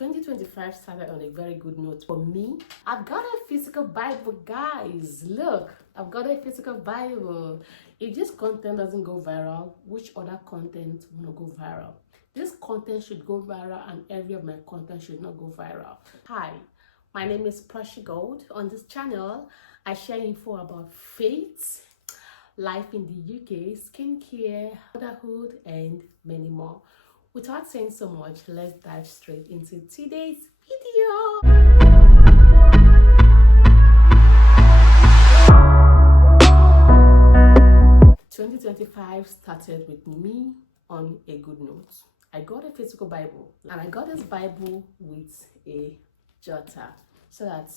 2025 started on a very good note for me. I've got a physical Bible, guys. Look, I've got a physical Bible. If this content doesn't go viral, which other content will go viral? This content should go viral and every of my content should not go viral. Hi, my name is Precious Gold. On this channel, I share info about faith, life in the UK, skincare, motherhood, and many more. Without saying so much, let's dive straight into today's video. 2025 started with me on a good note. I got a physical Bible, and I got this Bible with a jotter so that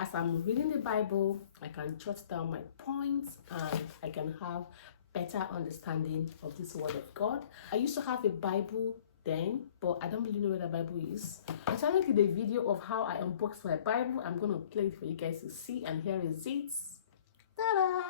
as I'm reading the Bible, I can jot down my points and I can have better understanding of this word of God. I used to have a Bible then, but I don't really know where the Bible is. I tried to do the video of how I unboxed my Bible. I'm going to play it for you guys to see, and here is it. Ta-da!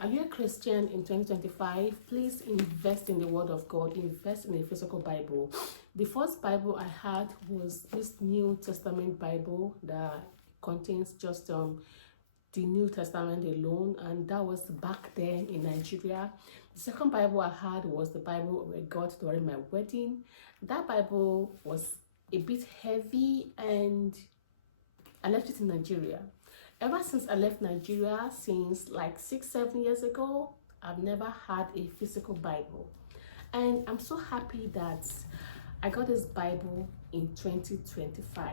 Are you a Christian in 2025? Please invest in the Word of God. Invest in a physical Bible. The first Bible I had was this New Testament Bible that contains just the New Testament alone, and that was back then in Nigeria. The second Bible I had was the Bible I got during my wedding. That Bible was a bit heavy and I left it in Nigeria. Ever since I left Nigeria, since like 6-7 years ago, I've never had a physical Bible. And I'm so happy that I got this Bible in 2025.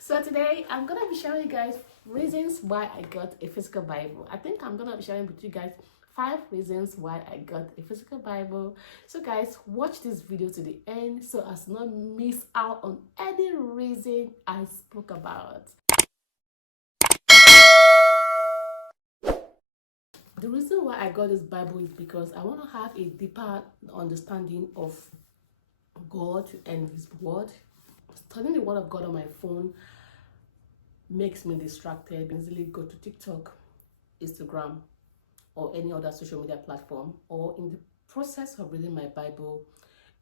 So today, I'm going to be showing you guys reasons why I got a physical Bible. I think I'm going to be sharing with you guys 5 reasons why I got a physical Bible. So guys, watch this video to the end so as not miss out on any reason I spoke about. The reason why I got this Bible is because I want to have a deeper understanding of God and His Word. Studying the Word of God on my phone makes me distracted. I easily go to TikTok, Instagram, or any other social media platform, or in the process of reading my Bible,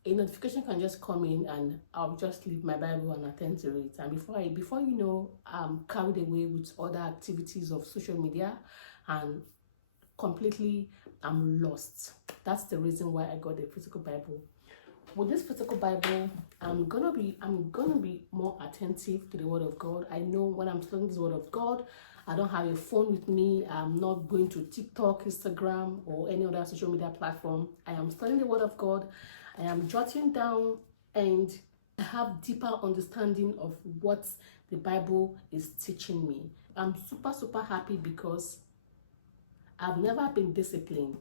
a notification can just come in and I'll just leave my Bible and attend to it. And before you know, I'm carried away with other activities of social media and completely I'm lost. That's the reason why I got a physical Bible. With this physical Bible, I'm gonna be more attentive to the Word of God. I know when I'm studying this Word of God, I don't have a phone with me. I'm not going to TikTok, Instagram, or any other social media platform. I am studying the Word of God. I am jotting down and I have deeper understanding of what the Bible is teaching me. I'm super happy because I've never been disciplined.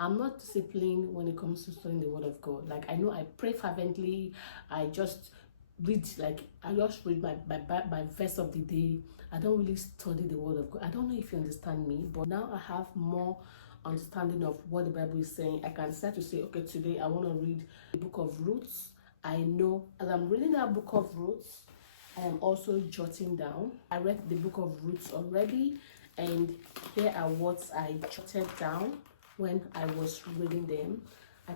I'm not disciplined when it comes to studying the Word of God. Like, I know I pray fervently. I just read my verse of the day. I don't really study the Word of God. I don't know if you understand me, but now I have more understanding of what the Bible is saying. I can start to say, okay, today I want to read the book of Ruth. I know as I'm reading that book of Ruth, I am also jotting down. I read the book of Ruth already, and here are what I jotted down when I was reading them. I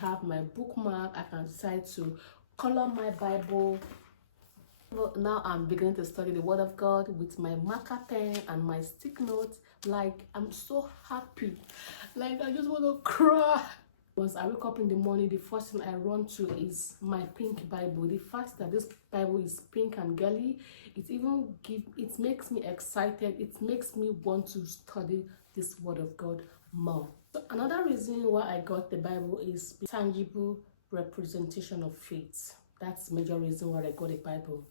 have my bookmark. I can decide to color my Bible. Now I'm beginning to study the Word of God with my marker pen and my stick notes. Like, I'm so happy. Like, I just want to cry. Once I wake up in the morning, the first thing I run to is my pink Bible. The fact that this Bible is pink and girly, it makes me excited. It makes me want to study this Word of God more. So another reason why I got the Bible is tangible representation of faith. That's the major reason why I got a Bible.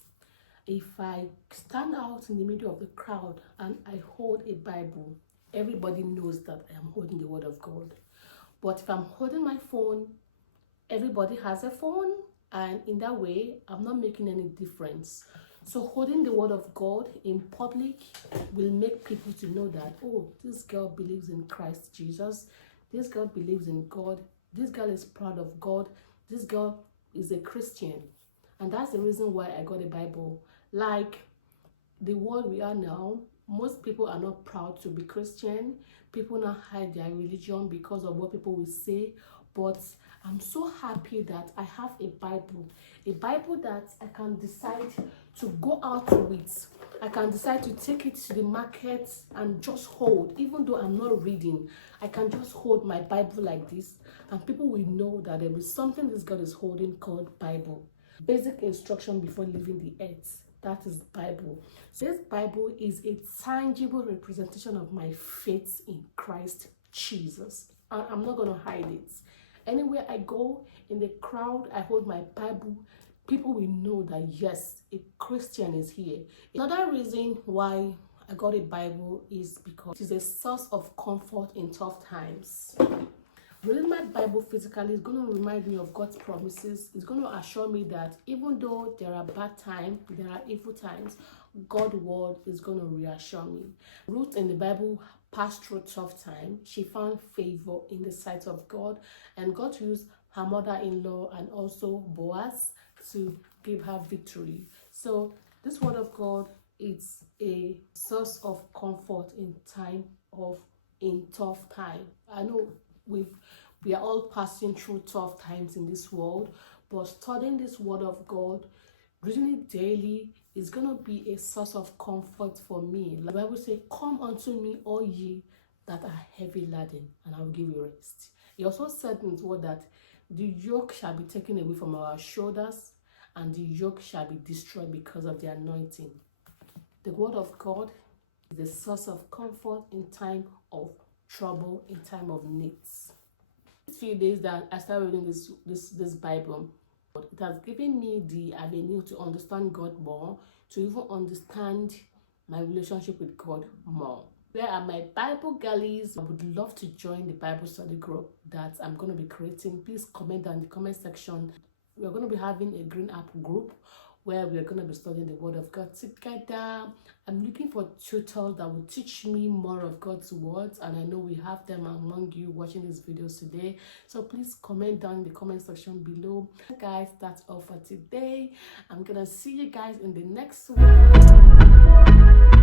If I stand out in the middle of the crowd and I hold a Bible, everybody knows that I am holding the Word of God. But if I'm holding my phone, everybody has a phone, and in that way, I'm not making any difference. So holding the word of God in public will make people to know that, oh, this girl believes in Christ Jesus. This girl believes in God. This girl is proud of God. This girl is a Christian. And that's the reason why I got a Bible. Like the world we are now, most people are not proud to be Christian. People now hide their religion because of what people will say. But I'm so happy that I have a Bible that I can decide to go out with. I can decide to take it to the market and just hold, even though I'm not reading. I can just hold my Bible like this, and people will know that there is something this God is holding called Bible. Basic instruction before leaving the earth. That is Bible. So this Bible is a tangible representation of my faith in Christ Jesus. And I'm not going to hide it. Anywhere I go in the crowd, I hold my Bible. People will know that yes, a Christian is here. Another reason why I got a Bible is because it is a source of comfort in tough times. Reading my Bible physically is going to remind me of God's promises. It's going to assure me that even though there are bad times, there are evil times, God's word is going to reassure me. Ruth in the Bible passed through tough time. She found favor in the sight of God, and God used her mother-in-law and also Boaz to give her victory. So this word of God is a source of comfort in tough time. I know we are all passing through tough times in this world, but studying this word of God, reading it daily, is going to be a source of comfort for me. The Bible says, come unto me, all ye that are heavy laden, and I will give you rest. He also said in his word that the yoke shall be taken away from our shoulders, and the yoke shall be destroyed because of the anointing. The word of God is the source of comfort in time of trouble, in time of needs. These few days that I started reading this Bible, it has given me the avenue to understand God more, to even understand my relationship with God more. Where are my Bible girlies? I would love to join the Bible study group that I'm going to be creating. Please comment down in the comment section. We're going to be having a Green App group where we're going to be studying the Word of God together. I'm looking for tutors that will teach me more of God's words, and I know we have them among you watching these videos today. So please comment down in the comment section below. Guys, that's all for today. I'm gonna see you guys in the next one.